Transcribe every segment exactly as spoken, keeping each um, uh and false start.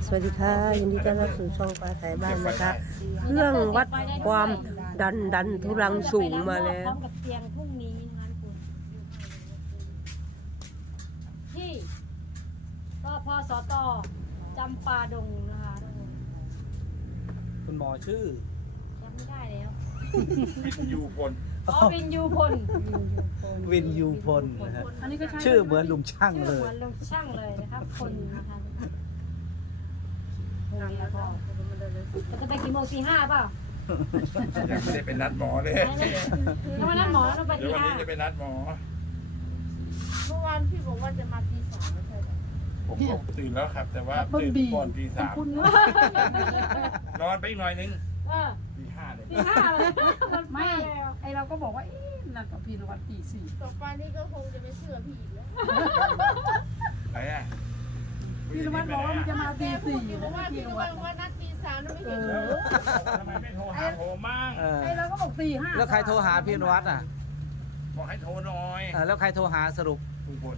สวัสดีค่ะยินดีต้อนรับสู่ช่องปลาสายบ้านนะคะเครื่องวัดความดันดันทุรังสูงมาแล้วพร้อมกับเตียงพรุ่งนี้นะคะคุณที่ก็พอสตจำปาดงนะคะทุกคนคุณหมอชื่อจำไม่ได้แล้ววินยูพลอ๋อวินยูพลวินยูพลนะฮะอันนี้ก็ใช่ชื่อเหมือนลุงช่างชื่อเลเหมืยอนลงช่างเลยนะครับคนนะคะพรุ่งนี้แล้วก็จะไปกี่โมงตีห้าเปล่ายังไม่ได้เป็นนัดหมอเลยแล้ววันนั้นหมอเราไปเดี๋ยวที่วันห้านี้จะเป็นนัดหมอเมื่อวานพี่บอกว่าจะมาตีสามไม่ใช่เหรอผมก็ตื่นแล้วครับ แต่ว่าตื่นก่อนตีสามนอนไปอีกหน่อยนึงเออตีห้าเลยตีห้าเลยมันไม่แล้วไอเราก็บอกว่าเอ๊ะนัดกับพี่นวัดตีสี่ต่อไปนี่ก็คงจะไม่เชื่อพี่อีกแล้วไหนอ่ะพี่นวัดบอกว่ามันจะมาตีแกพูสี่ดอยู่แล้วว่าพี่พี่นนวัวัดดว่านัดตีสามแล้วไม่เอเห็นอเลยทำไมไม่โทรหาผมมั่งเออไอเราก็บอกตีห้าแล้วใครโทรหาพี่นวัดอ่ะบอกให้โทรหน่อยเออแล้วใครโทรหาสรุปลุงพล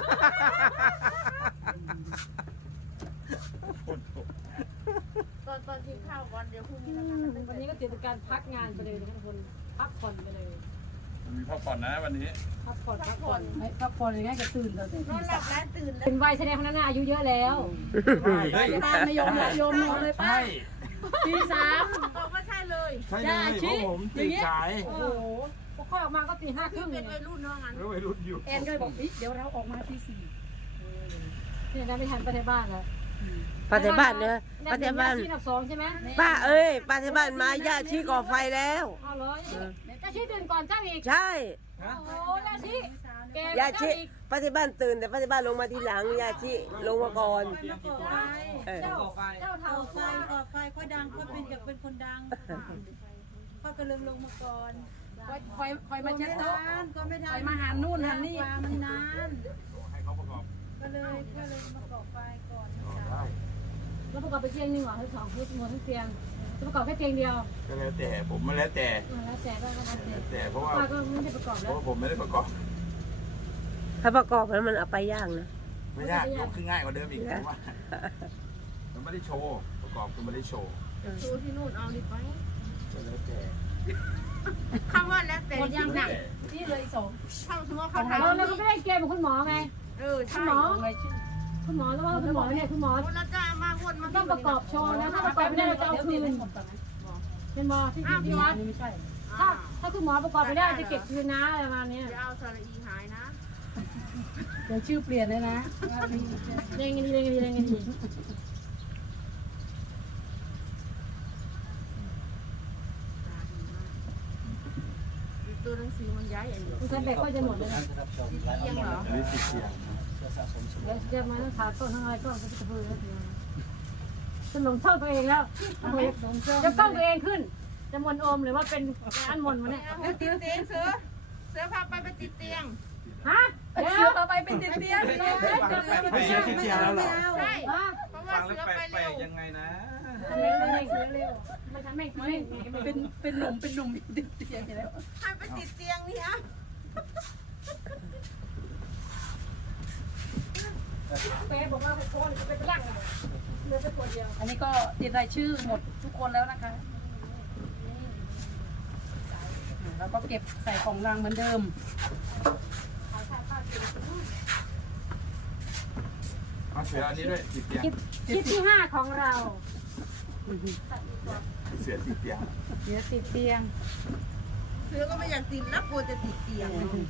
พลตอนตอนกินข้าววันเดียวพรุ่งนี้แล้วกันวันนี้ก็ถือเป็นการพักงานไปเลยนะทุกคนพักผ่อนไปเลยมันมีพักผ่อนนะวันนี้พักผ่อนพัพักกผ่ผ่ออน นไม่พักผ่อนยังไงก็ตื่นแต่ตีนอนหลับแล้วตื่นแล้วเป็นวัยแสดงคนนั้นน่ะอายุเยอะแล้วเฮ้ยป้าไม่ยอมเลยยอมนอนเลยป้าใช่ตีสามบอกว่าใช่เลยใช่เลยเพราะผมตื่นสายโอ้โหพอค่อยออกมาก็ตีห้าคพี่รึ่งเป็เนี่ยนวัยรุ่นเนาะงั้นแล้ววัยรุ่นอยู่แอนก็เลยบอกเดี๋ยวเราออกมาตีสี่เนี่ยได้ไม่ทันไปในบ้านแล้วปลาสายบ้านเนอะปลาสายบ้านที่อันดับสองใช่ไหมป้าเอ้ยปลาสายบ้านมาญาติชี้ก่อไฟแล้วเอาเลยจะชี้ตื่นก่อนเจ้าอีกใช่โอ้โหยาชีแกญาเจ้าชี้อีกปลาสายบ้านตื่นแต่ปลาสายบ้านลงมาทีหลังญาชี้ลงมาก่อนเออเจ้าเจ้าเท่าไฟไฟก่อไฟค่อยดังค่อยเป็นอยากเป็นคนดังค่อยก็เริ่มลงมาก่อนคอยคอยคอยมาเช็ดโต๊ะนานก็ไม่คทัอน ยมาหานู่นหานี่วางมันนานให้เขาประกอบก็เลยก็เลยมาก่อไฟก่อนแล้วประกอบไปเตียงหนึ่งเหรอทั้งสองฟุตหมดทั้งเตียงจะประกอบแค่เตียงเดียวก็แล้วแต่ผมมาแล้วแต่แล้วแต่ก็แล้วแต่แล้วแต่เพราะว่าป้าก็ไม่ได้ประกอบเพแล้วราะว่าผมไม่ได้ประกอบถ้าประกอบแล้วมันเอาไปย่างนะไม่ยากยกขึ้นง่ายกว่าเดิมอีกเพราะว่ามันไม่ได้โชว์ประกอบคือไม่ได้โชว์ดูที่นู่นเอาดิไปก็แล้วแต่คำว่าแล้วแต่จริงหนักนี่เลยสองเข้าสมมติเขาเอถามอแล้วก็ไม่ได้เกมกับคุณหมอไงเออคุใช่ณหมออะไรชื่อคุณหมอแล้วว่าคุณหมอเนี่ยคุณหมอแล้วจะมาวนมาต้องประกอบโชว์นะถ้าประกอบไม่ได้เราจะเอาคืนเป็นบอที่ที่วัดนี่ไม่ใช่ถ้าถ้าคุณหมอประกอบไม่ได้จะเก็บคืนนะอะไรประมาณนี้จะเอาสระอีหายนะเดี๋ยวชื่อเปลี่ยนเลยนะเร่งกันดีเร่งกันดีเร่งกันดีตัวหนังสือมันย้ายอย่างนี้คุณแซมแบกก็จะหมดเลยนะเอียงเหรออันนี้ติดเสียงเดี๋ยวจะมาต้องถาต้นทั้งอะไรก็จะจะเบื่อแล้วจะหลงช่องตัวเองแล้วจะกล้องตัวเองขึ้น จะมนโอมหรือว่าเป็นอันมนวะเนี่ยติดเตียงเสือเสือพาไปไปติดเตียงฮะเดี๋ยวเสื้อไปเป็นติดเตียงไม่เสียที่เตียงแล้วเหรอใช่ฮะเพราะว่าฟังเสืแล้วอไปแปลเร็กวๆยังไงนะไม่ไม่ไม่ไม่ทำไม่ไม่ไม่เป็นเป็นหนุ่มเป็นหนุ่มติดเตียงอยู่แล้วให้ไปติดเตียงนี่ฮะเป๊บอกว่าไปโค้งจะไปร่างเลยเหลือไปตัวเดียวอันนี้ก็ติดรายชื่อหมดทุกคนแล้วนะคะแล้วก็เก็บใส่ของรางเหมือนเดิมเอาเสืออันนี้ด้วยติดเตียงคลิปคลิปที่ห้าของเราเสือติดเตียงเดี๋ยวติดเตียงเสือก็ไม่อยากติดนะกลัวจะติดเตียง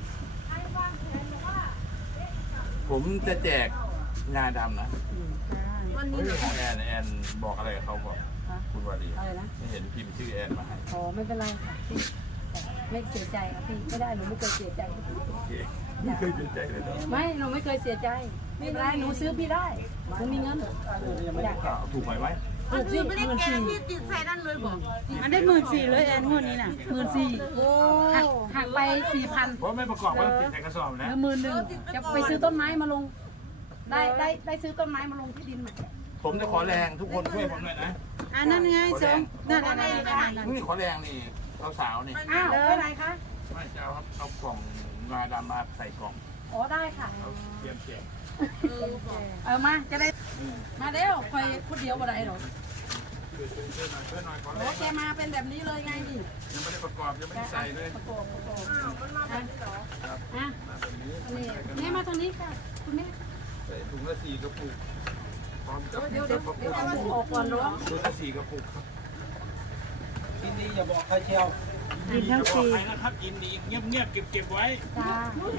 ผมจะแจกงาดำนะวันเฮ้นี้ยของแอนแอนบอกอะไรกับเขาบอกคุณวารีอะไรนะไม่เห็นพิมพ์ชื่อแอนมาให้อ๋อไม่เป็นไรค่ะพี่ไม่เสียใจค่ะพี่ไม่ได้หนูไม่เคยเสียใจโอเคไม่เคยเสียใจเลยเนาะไม่หนูไม่เคยเสียใจไม่เป็นไรหนูซื้อพี่ได้หนูมีเงินอยากเอาถูกไหมไหมมันคือไม่ได้แกที่ติดใส่นั่นเลยบอกมันได้หมื่นสี่เลยแอนงวดนี้น่ะหมื่นสี่โอ้หักหักไปสี่พันเพราะไม่ประกอบว่าติดใส่กระสอบนะแล้วหมื่นหนึ่งจะไปซื้อต้นไม้มาลง ได้ได้ได้ซื้อต้นไม้มาลงที่ดินใหม่ผมจะขอแรงทุกคนช่วยผมหน่อยนะอันนั้นไงสองนั่นนั่นนั่นนั่นนี่ขอแรงนี่สาวๆนี่อ้าวไปไหนคะไม่จะเอาเอากล่องงาดำมาใส่กล่องอ๋อได้ค่ะเอาเตรียมเสียงเออบอกเออมาจะได้มาเร็วคอยคนเดียวบ่ได้หรอกช่วยช่วยหน่อยช่วยหน่อยขอโอ้แรงแกมาเป็นแบบนี้เลยไงนี่ยังไม่ได้ประกอบยังไม่ได้ใส่เลยประกอบประกอบอ้าวมันมาแบบนี้เหรออ่ะมาแบบนี้นี่แม่มาทางนี้ค่ะคุณแม่ใส่ถุงละสี่กระปุกพร้อมกับเดี๋ยวกเดี๋ยระวปุกเดี๋ยวเอาออกก่อนร้องถุงละสี่กระปุกครับกินดีอย่าบอกใครเชียวกินทั้งสี่ใครนะครับยินดีเงียบเงียบๆเก็บเก็บไว้จ้าเดี๋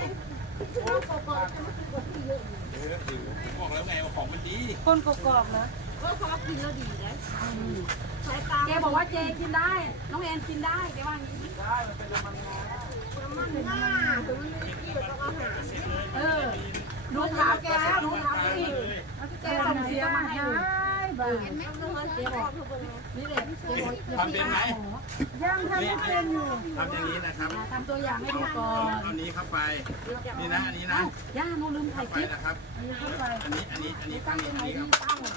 ยวถือบอกแล้วไงว่าของมันดีคนกรอบๆนะก็เขากินแล้วดีนะใช้ตาแกบอกว่าเจกินได้ น้องแอนกินได้แกว่าอย่างนี้ได้มันเป็นน้ำมันงามันง่าถึงมันไม่ได้เกี่ยวกับอาหารเออดูถามแกแล้วดูถามแกอีกแกส่งเสียมาให้ดูเห็นไหมต้องมาเสียบอกทุกคนนี่แหละแกบอกอย่าทำเป็นไหมยังทำไม่เป็นอยู่ทำอย่างนี้นะครับทำตัวอย่างให้ดูก่อเอานอันนี้เข้าไปนี่นะอันนี้นะย่าหนูลืมถ่าเข้าย ไปคลิปนะครับเข้าไปอันนี้อันนี้อันนี้ตั้ตั้งงยันี้งไงอันนี้คดีรับตั้ง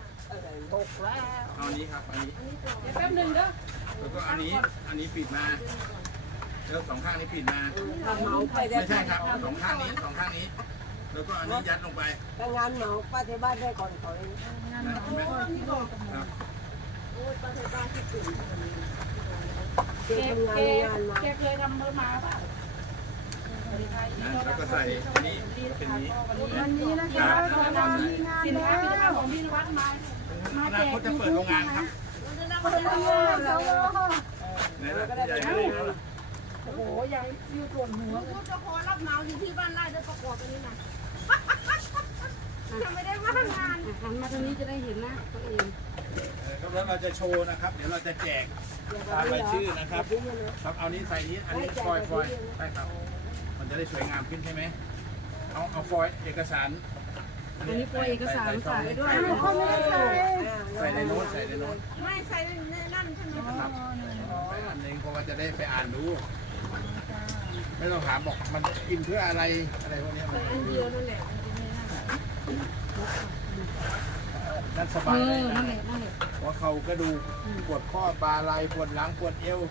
เอาอันนี้ครับอันนี้เดี๋ยวแป๊บหนึงเด้อแล้วก็อันนี้อันนี้ปิดมาแล้วสองข้างนี้ปิดมาเหมาไปได้ไม่ใช่ครับสองข้างนี้สองข้างนี้ แล้วก็อันนี้ยัดลงไปถ้างานเหมาป้าที่บ้านได้ก่อนเขาเองนะเห็นไหมครับโอ้ยปลาไทยบ้านที่ตื่นเจ๊ทำงานในงานมาแกเคยทำมือมาป่ะนะแล้วก็ใส่อันนี้เป็นนี้วันนี้นะคะเราทำสินค้าผลิตภัณฑ์ของพี่นวัดมามาอแจนาก คตจะเปิดโรงงานครับมันจะนั่งมาจะโอ้ยแล้วไหนล่ะใหญ่เลยแล้วล่ะโอ้โหยังยืดปวดหัวพูดจะขอรับเหมาอยู่ที่บ้านไร่ได้ประกอบอันนี้นะยังไม่ได้มาทำงานหันมาทางนี้จะได้เห็นหน้าตัวเองครับแล้วเราจะโชว์นะครับ เดี๋ยวเราจะแจกตามรายชื่อนะครับ ครับเอานี้ใส่นี้อันนี้ฟอยล์ฟอยล์ใช่ครับ มันจะได้สวยงามขึ้นใช่ไหมเอาเอาฟอยล์เอกสารอันนี้ปล่อยเอกสารใส่ด้วยเขาไม่ได้ใส่ใส่ในโน้ตใส่ในโน้ตไม่ใช่ในนั่นใช่ไหมนะครับใส่อันหนึงเพราะว่าจะได้ไปอ่านดู ไม่ต้องถามบอกมันกินเพื่ออะไรอะไรพวกเนี้ยมันอันเดียวนั่นแหละนั่นสเอบายเลยอนะนั่นแหละนั่นแหละหัวเข่ากระดูกปวดข้อบ่าไหล่ปวดหลังปวดเอว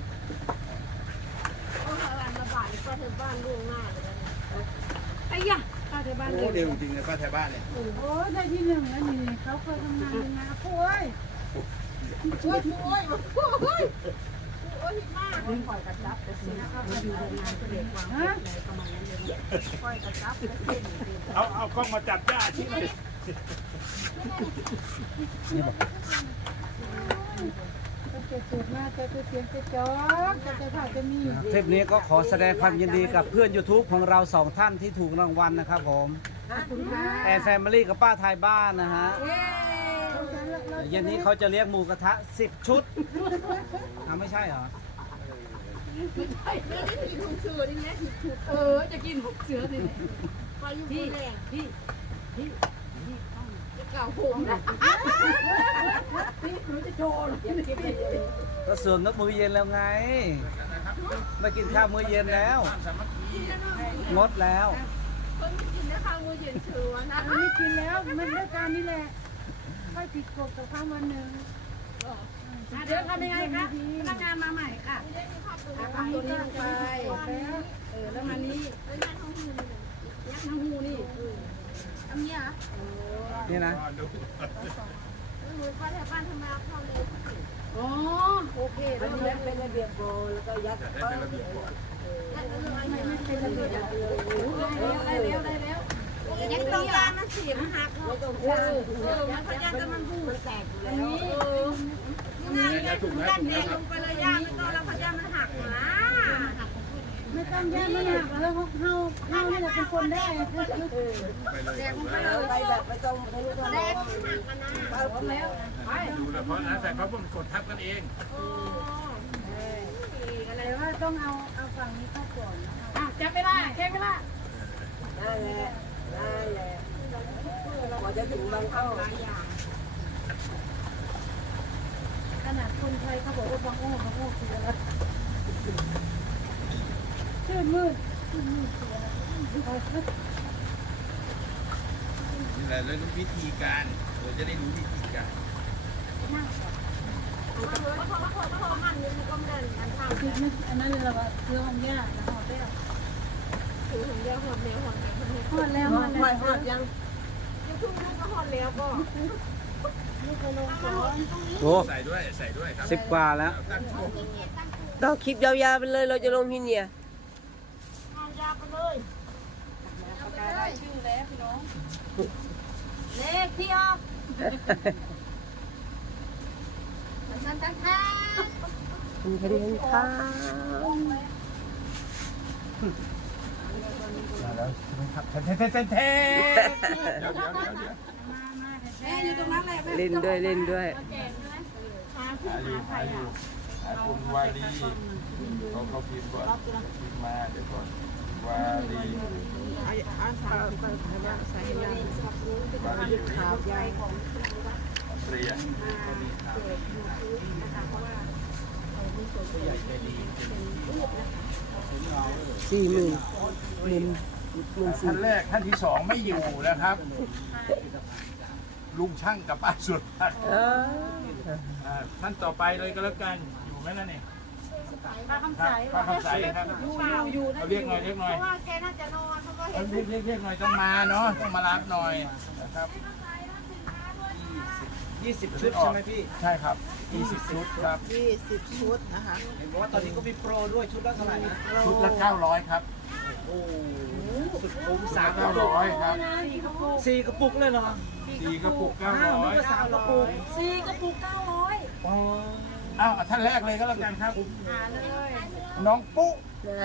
โอ้ยร้านระบาดปลาไทยบ้านล่วงหน้าเลยนะไอ้ยะป้าที่บ้านโอ้เร็วจริงเลยป้าแถวบ้านเนี่ยโอ้ได้ที่หนึ่งแล้วนี่เขาเคยทำงานเป็นงานโอ้ยโอ้ยโอ้ยโอ้ยโอ้ยมากดึงปล่อยกระจับแต่สินะครับมาอยู่โรงงานเด็กวางไว้ในประมาณนั้นเลยปล่อยกระจับแต่สิ้นเอาเอากล้องมาจับย่าที่เลยจะเจ็บมากจะเสียงจะจ๊อกจะจะถ่ายจะมีคลิปนี้ก็ขอแสดงความยินดีกับเพื่อน YouTube ของเราสองท่านที่ถูกรางวัลนะครับผมแอนแฟมิลี่กับป้าไทยบ้านนะฮะเย็นนี้เขาจะเลี้ยงหมูกระทะสิบชุดอ้าวไม่ใช่เหรอไม่ได้กินถุงเสือนี่แหละเออจะกินเสือนี่แหละปลาอยู่บพี่นแรงพี่พี่เก่าผมนะพี่หนูจะโชว์หนูจะกินก็เสริมนักมื้อเย็นแล้วไง ไม่กินข้าวมื้อเย็นแล้ว งดแล้วคนไม่กินนะคะมือเย็นเชือนะไม่กินแล้วมันด้วยการนี่แหละค่อยผิดกฎกับข้าววันหนึ่งเดี๋ยวทำยังไงคะพนักงานมาใหม่ค่ะทำตัวนี้ลงไปเออแล้วมานี้แล้วยันท้องมือเลยยักน้ำหูนี่ทำเนี้ยนี่นะดูมือปลาไทยบ้านทำไมเอาเข้าเร็วอ๋อโอเคอัแล้นวนี้เป็นระเบียบโบแล้วก็ยัดได้เป็นระเบียบก่อนยันเรื่องอะไรไม่เป็นระเบียบเลยได้แล้วได้แล้วยังต้องการมันเสียมหักไม่เนาะต้องสร้างเออมันพยายามจะมันบูมันแตกอยู่แล้วงานเนี่ยด้านเดียวลงไปเลยย่าไม่ต้องแล้วพยายามมันหักนะไม่ต้องแย่ไม่หักแล้วเขาเขาเขานี่แหละเป็นคนได้ไปเลยไปแบบไม่ต้องทะลุทะลแรวงมันหักกันนะพร้อมแล้วไปดูแล้วเพราะนะใส่เพราะผมกดทับกันเองโอ้อะไรแต่ว่าต้องเอาเอาฝั่งนี้เข้าก่อนนะคะอ่ะจับไม่ได้แค่ไม่ได้นั่นแหละนั่นแหละกว่าจะถึงบางเข้า ขนาดคนไทยเขาบอกว่าบางโอ้บางโอ้คืออะไรชื่อมืดชื่อมืดคืออะไรนี่แหละแล้ววิธีการเราจะได้รู้วิธีการพอพอพอมันนี่มันก็ไม่ได้อันทำคือไม่อันนั้นเราเคือของย่านะหอดแล้วถือถุงเดียวหดเดียวหดแบบนี้หอดแล้วหอดแล้วหอดยังพโอ้ใส่ด้วยใส่ด้วยครับสิบกว่าแล้วตั้งโชว์เราคลิปยาวๆไปเลยเราจะลงที่เนี่ยประกาศรายชื่อแล้วพี่น้องเลขที่ออกทันทันทันคุณเห็นค่ะมาแล้วใช่ไหมครับเทนเทนเทนเทนเทนเดี๋ยวเดี๋ยวเดี๋ยวเดี๋ยวแม่อยู่ตรงนั้นแหละแม่เล่นด้วยเล่นด้วยหาอยู่หาอยู่หาคุณวาลีเขาเขาพิมพ์ก่อนพิมพ์มาเดี๋ยวก่อนวาลีวาลีขาวใหญ่ของเตรียสี่หมื่นหมื่นหมื่นสี่ท่านแรกท่านที่สองไม่อยู่นะครับ ลุงช่างกับป้าสุดพันเอออ่าท่านต่อไปเลยก็แล้วกันอยู่ไหมนั่นเนี่ยป้าคำครัใสบป้าคำใสครับเราเรียกหน่อยเรียกหน่อยเพราะว่าแกน่าจะนอนเพราะว่าเห็นเรียกเรียกเรียกหน่อยต้องมาเนาะต้องมารับหน่อยนะครับยี่สิบชุดใช่ไหมพี่ใช่ครับยี่สิบชุดครับยี่สิบชุดนะคะเห็นบอกว่าตอนนี้ก็มีโปรด้วยชุดละเท่าไหร่นะชุดละเก้าร้อยครับโอ้สุดคุ้มสามเก้าร้อยครับสี่กระปุกเลยเหรอสี่กระปุกเก้าอ้าวร้นึอก ยว่าสามกระปุกสี่กระปุกเก้าร้อยอ๋ออ้าวท่านแรกเลยก็แล้วกันครับน้องปุ๊ไหน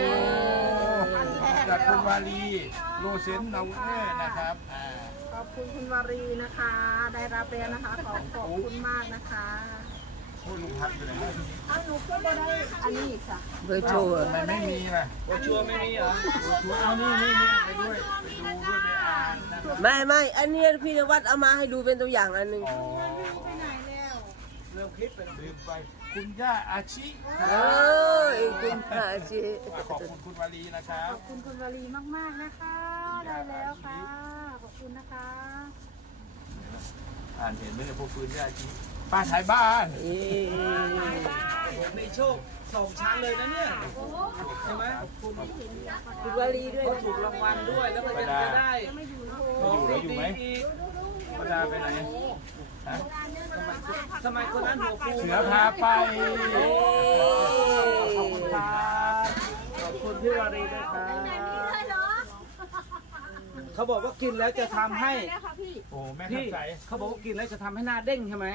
จากคุณวาลีโลเซนนาเน่นะครับอ่าขอบคุณคุณวารีนะคะ ได้รับแล้วนะคะ ขอบขอบคุณมากนะคะพูดลุงพัดไปไหนแล้วเอาหนูก็ได้อันนี้อีกค่ะเบอร์โชว์ทำไมไม่มีล่ะว่าชัวร์ไม่มีเหรอเอานี่นี่นี่ไปด้วยไปดูด้วยไปอ่านนะครับไม่ไม่อันนี้พี่นวัดเอามาให้ดูเป็นตัวอย่างอันหนึ่งอ๋อไปไหนแล้วเริ่มคิดไปแล้วลืมไปคุณย่าอาชิเออคุณพระจีขอบคุณคุณวาลีนะครับขอบคุณคุณวารีมากๆนะคะ ได้แล้วค่ะ ขอบคุณนะคะอ่านเห็นไหมเนี่ยพวกคุณย่าอาชิป้าถ่ายบ้านเอ๊ะผมมีโชคสองชั้นเลยนะเนี่ยใช่ไหมคุณวารีด้วยก็นะถูกรางวัลด้วยแล้วก็ยังจะได้ไม่อยู่แล้วอยู่ไหมอีกป้าดาไปไหนฮะทำไมคนนั้นหัวฟูเสือพาไปเอ๊ะขอบคุณครับขอบคุณพี่วารีด้วยครับเขาบอกว่ากินแล้วจะทำให้โอ้แม่พี่ขับใจเขาบอกว่ากินแล้วจะทำให้หน้าเด้งใช่ไหม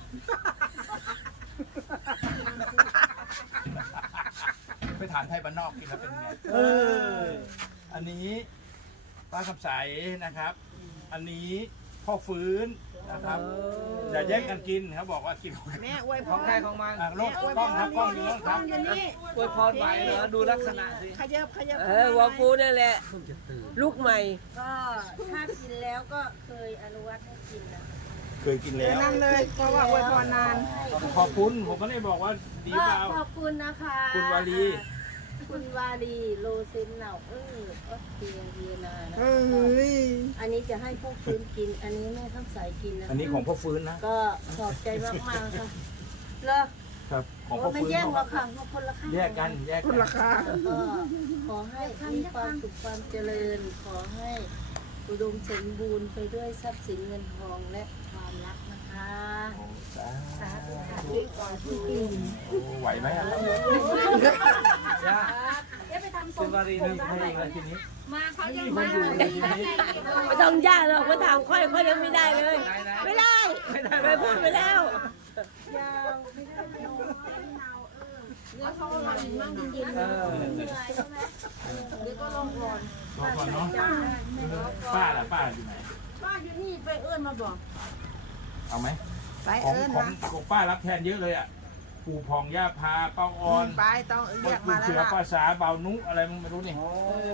ไปถามไทยบ้านนอกกินแล้วเป็นไงเอออันนี้ป้าคำใสนะครับ อันนี้พ่อฟื้นนะครับอย่าแย่งกันกินเขาบอกว่ากินของแม่อวยพของรใครของมันอ่ะโลกกล้องครับกล้องอยู่โน้นครับอยู่นี่อวยพรไหวเหรอดูลักษณะสิขยับขยับเออวอฟูนั่นแหละ ลูกใหม่ก็ถ้ากินแล้วก็เคยอนุวัตให้กินนะเคยกินแล้วนั่นเลยเพราะว่าอวยพรนานขอบคุณผมก็ได้บอกว่าดีก็เปล่าขอบคุณนะคะคุณวาลีคุณวาลีโลเซนเหนาเออออสเตรียเวียนานะเอ้ยอันนี้จะให้พวกฟื้นกิน อันนี้แม่ทับสายกินนะอันนี้ของพ่อฟื้นนะก็ขอบใจมากๆค่ะเลิกครับของโอ้พ่อไม่ฟื้นแย่งหรอกค่ะมาคนละข้างแยกกันแยกคุณกันราคาก็ขอให้มีความสุขความเจริญ ขอให้อุดมสมบูรณ์ไปด้วยทรัพย์สินเงินทองและความรักนะคะโอ้สาสาธุค่ะโอ้ไหวไหมอ่ะย่าเดี๋ยวไปทำคุณวารีไม่นี่ไม่อีกแล้วทีนี้มาเขายังไม่มาอยู่เลยทีนี้ไม่ต้องยากหรอกมาถามค่อยค่อยยังไม่ได้เลย ไม่ได้ไปพูดไปแล้วแล้วเขาเราอีกมั่งจริงๆเออเหนื่อยใช่ไหมเดี๋ยวก็ลงก่อนรอก่อนเนาะป้าล่ะป้าอยู่ไหนป้าอยู่นี่ไปเอื้อนมาบอกเอาไหมไปของเอิญของนะของป้ารับแทนเยอะเลยอ่ะปู่พองย่าพาเป้าออนไปต้องเรียกมาลูกแล้วเสือล่ะภาษาเบานุอะไรมึงไม่รู้นี่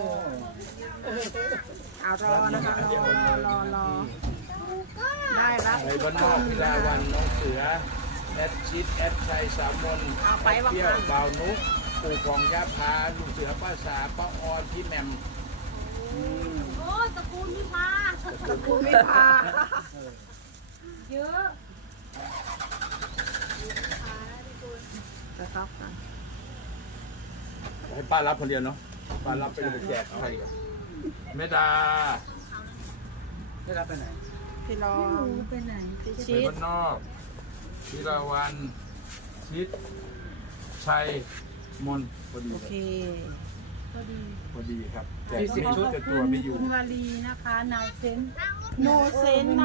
เอารอนะคะรอรอรอรอได้รับไอ้บ้านนอกพิลาวันน้องเสือแอดชิดแอดชัยสามมนเอาไปว่าเที่ยวค่ะเบานุปู่พองย่าพาลูกเสือภาษาเป้าออนพี่แหม่มโอ้ตระกูลพิพาคุณวิภาเยอะนะครับให้ป้ารับคนเดียวเนาะป้ารับไปเลยแจกใครแม่ดาได้รับไปไหนพี่รอไม่งรู้ไปไหนพี่ไปชิดบ้านนอกพิลาวันชิดชัยมนพอดีโอเลยเคพอดีพอดีครับแต่ยี่สิบไม่ชุดแต่ตัวไม่อยู่คุณวารีนะคะนาวเซนโนเซนนะ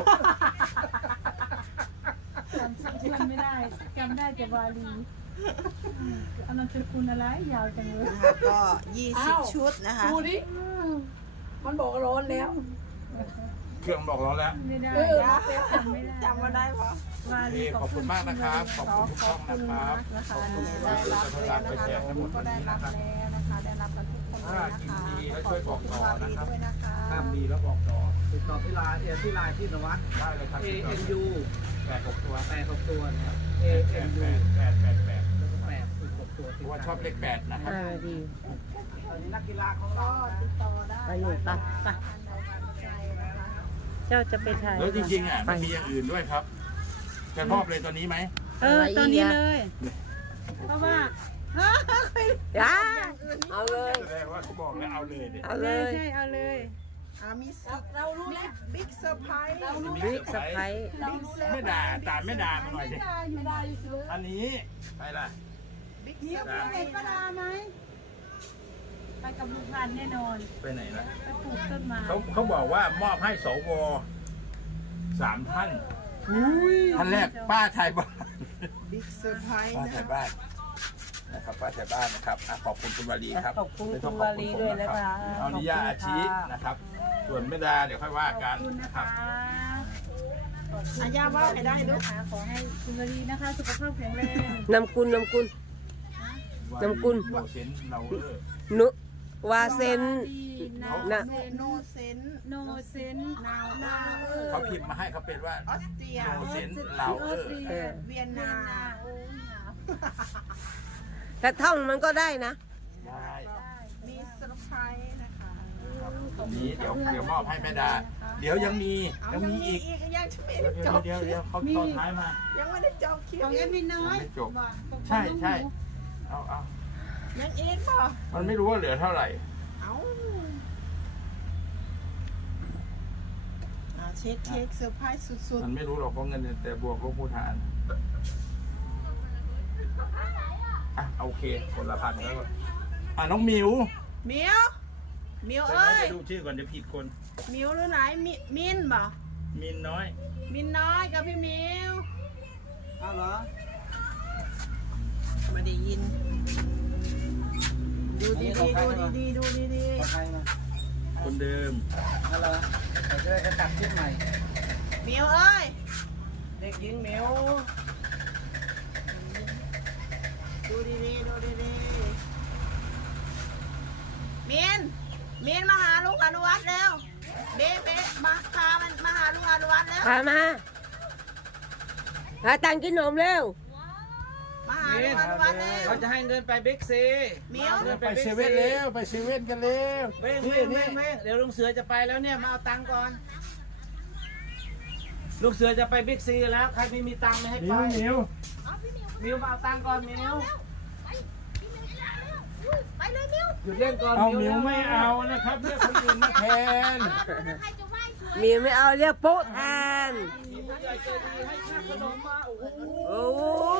จำชื่อไม่ได้จำได้แต่วารีอืมอันนั้นเป็นคุณอะไรยาวจังเลยนะคะก็ยี่สิบชุดนะคะดูดิมันบอกร้อนแล้วเครื่องบอกเราแล้วไม่ได้เออจำไม่ได้จำมาได้ปะวาโอเครีขอบคุณมากนะครับ ขอบคุณทุกช่องนะครับนะคะขอบคุณได้รับที่แล้วไปนะคะแจกทั้งหมดก็วันได้นี้รันะบครับแล้วนะคะ ได้รับกันทุกคนเลยนะคะถ้ากินดีแล้วช่วยบอกต่อนะครับขณณวารีด้วยนะคะถ้ามีแล้วบอกต่อติดต่อที่ไลน์เอที่ไลน์ที่นวัดได้เลยครับ A N U แปดหกตัวแปดหกตัวนะครับ A แป N ด U แปดแปดแปดแล้วก็แปดอีกหกตัวเพราะว่าชอบเลขแปดนะครับอ่าดีตอนนี้นักกีฬาของก็เราติดต่อได้ไปอยู่ปะไปท่านใดสนใจนะคะเจ้าจะไปถ่ายแล้วจริงๆอ่ะมันมีอย่างอื่นด้วยครับ จะมอบเลยตอนนี้ไหมเออตอนนี้เลย เพราะว่าจ้าเอาเลยแสดงว่าเขาบอกแล้วเอาเลยเนี่ยเอาเลยใช่เอาเลยอ่ามีสุดเรารู้แล้วบิ๊กเซอร์ไพรส์มีบิ๊กเซสอร์ไพรไปส์ ไม่ด่าตามไม่ด่ามาหน่อยดิไม่ได้อยู่ซื้ออันนี้ไปละบิ๊กมีเซอร์ไพรอะไรส์ก็ได้ไหมไปกับลุงพันธุ์แน่นอนไปไหนละไปปลูกต้นไม้เขาเขาบอกว่ามอบให้สวสามท่านท่านแรกป้าไทยบ้านบิ๊กเซอร์ไพรส์ป้านะไทยคะบ้านนะครับป้าไทยบ้านนะครับอ่ะขอบคุณคุณวารีครับขอบคุณไม่ต้คุองณขอบวาคุณรีผมด้วยนะนะครัคะบเอานิยาอาชีนะครับ ส่วนไม่ดาเดี๋ยวค่อยว่ากันขอบคุณนะนะครับคะอายาว่าให้ได้ด้วยนะคะขอให้คุณวารีนะคะ สุขภาพแข็งแรงนำกุลนำกุล นำกุลโนเซนเราเออนุวาเซนนานะเซนโนเซนโนเซนนาวนาเออเขาพิมพ์มาให้เขาเป็นว่าออสเตรียโนเซนเราเออเออเวียนนาโอ้ยหนาวแต่ท่องมันก็ได้นะได้มีเซอร์ไพรส์นะคะตรงนี้เดี๋ยวเดี๋ยวมอบให้แม่ดา เดี๋ยวยังมีเอายังมีอีกยังจะไม่เดี๋ยวได้จบเดี๋ยวเดี๋ยวเขาตอนท้ายมายังไม่ได้จบคลิปของเอ็มมีน้อยยังไม่จบบอกบอกใช่ใช่เอาเอายังอีกเปล่ะมันไม่รู้ว่าเหลือเท่าไหร่เอาอ่าเช็คเช็คเซอร์ไพรส์สุดมันไม่รู้หรอกเพราะเงินแต่บวกลบคูณหารอ่ะโอเคคนละพันแล้วก็อ่ะน้องหมิวๆเหมียวเหมียวเดี๋ยวเอ้ให้ยไปดูชื่อก่อนเดี๋ยวผิดคนเหมียวหรือไหนมิมินบ่มินน้อยมินน้อยกับพี่เหมียวเอาเหรอไม่ได้ยิน ดูดีๆดูดีๆดูดีขอใครมาคนเดิมนั่นเหรอเดี๋ยวจะได้ตัดชิ้นใหม่ๆเหมียวเอ้ยเด็กหญิงเหมียวดูดีๆดูดีๆมินมินมาหาลุงอนุวัฒน์เร็วเบ๊ะเบ๊ะมาพามันมาหาลุงอนุวัฒน์แล้วพามาหาตังค์กินนมเร็วมาหาลุงอนุวัฒน์เร็วเขาจะให้เงินไปบิ๊กซีเหมียวเงินไปเซเว่นเร็วไปเซเว่นกันเร็วเว้งเว้งเว้งเว้งเดี๋ยวลุงเสือจะไปแล้วเนี่ยมาเอาตังค์ก่อนลุงเสือจะไปบิ๊กซีแล้วใครไม่มีตังค์ไม่ให้หมิไปวหมิวมิวมาเอาตังค์ก่อนมิวไปเลยมิวหยุดเล่นก่อนเอาหมิวร็ไม่เอานะครับเรียกคนอื่นมาแทนใครจะไหว้สวยมีไม่เอาเรียกโป๊ะแทนมีผู้ใหญ่ใจดีให้ค่าขนมมาโอ้โหโอ้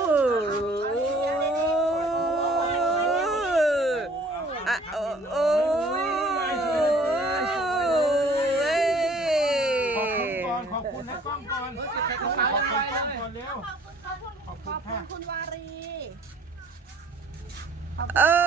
อะโอ้โอ้ขอบคุณก่อนขอบคุณนะกล้องก่อนเฮ้ยเก็บใส่กระเป๋าขอบไปคุณกล้องเลยก่อนเร็วขอบคุณค่ะคุณวารีเออ